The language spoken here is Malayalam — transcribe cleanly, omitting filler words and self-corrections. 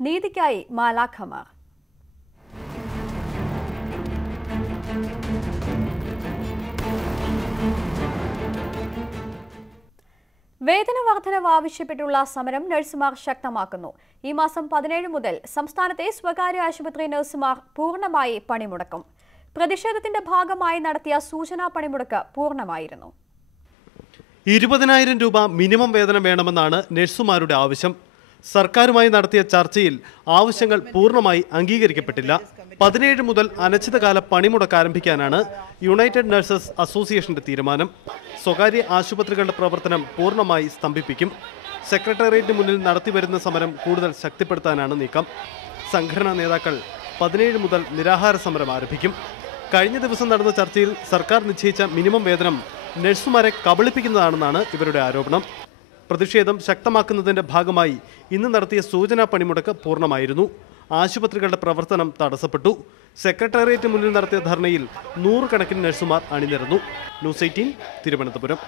നീതിക്കായി മാലാഖമാർ. വേതന വർധനവ് ആവശ്യപ്പെട്ടുള്ള സമരം നഴ്സുമാർ ശക്തമാക്കുന്നു. ഈ മാസം 17 മുതൽ സംസ്ഥാനത്തെ സ്വകാര്യ ആശുപത്രി നഴ്സുമാർ പൂർണ്ണമായി പണിമുടക്കും. പ്രതിഷേധത്തിന്റെ ഭാഗമായി നടത്തിയ സൂചനാ പണിമുടക്ക് പൂർണ്ണമായിരുന്നു. 20,000 രൂപ മിനിമം വേതനം വേണമെന്നാണ് നഴ്സുമാരുടെ ആവശ്യം. സർക്കാരുമായി നടത്തിയ ചർച്ചയിൽ ആവശ്യങ്ങൾ പൂർണ്ണമായി അംഗീകരിക്കപ്പെട്ടില്ല. 17 മുതൽ അനിശ്ചിതകാല പണിമുടക്ക് ആരംഭിക്കാനാണ് യുണൈറ്റഡ് നഴ്സസ് അസോസിയേഷന്റെ തീരുമാനം. സ്വകാര്യ ആശുപത്രികളുടെ പ്രവർത്തനം പൂർണ്ണമായി സ്തംഭിപ്പിക്കും. സെക്രട്ടേറിയറ്റിന് മുന്നിൽ നടത്തിവരുന്ന സമരം കൂടുതൽ ശക്തിപ്പെടുത്താനാണ് നീക്കം. സംഘടനാ നേതാക്കൾ 17 മുതൽ നിരാഹാര സമരം ആരംഭിക്കും. കഴിഞ്ഞ ദിവസം നടന്ന ചർച്ചയിൽ സർക്കാർ നിശ്ചയിച്ച മിനിമം വേതനം നഴ്സുമാരെ കബളിപ്പിക്കുന്നതാണെന്നാണ് ഇവരുടെ ആരോപണം. പ്രതിഷേധം ശക്തമാക്കുന്നതിന്റെ ഭാഗമായി ഇന്ന് നടത്തിയ സൂചനാ പണിമുടക്ക് പൂർണ്ണമായിരുന്നു. ആശുപത്രികളുടെ പ്രവർത്തനം തടസ്സപ്പെട്ടു. സെക്രട്ടേറിയറ്റിന് മുന്നിൽ നടത്തിയ ധർണയിൽ 100 കണക്കിന് നഴ്സുമാർ അണിനിരന്നു. ന്യൂസ് 18 തിരുവനന്തപുരം.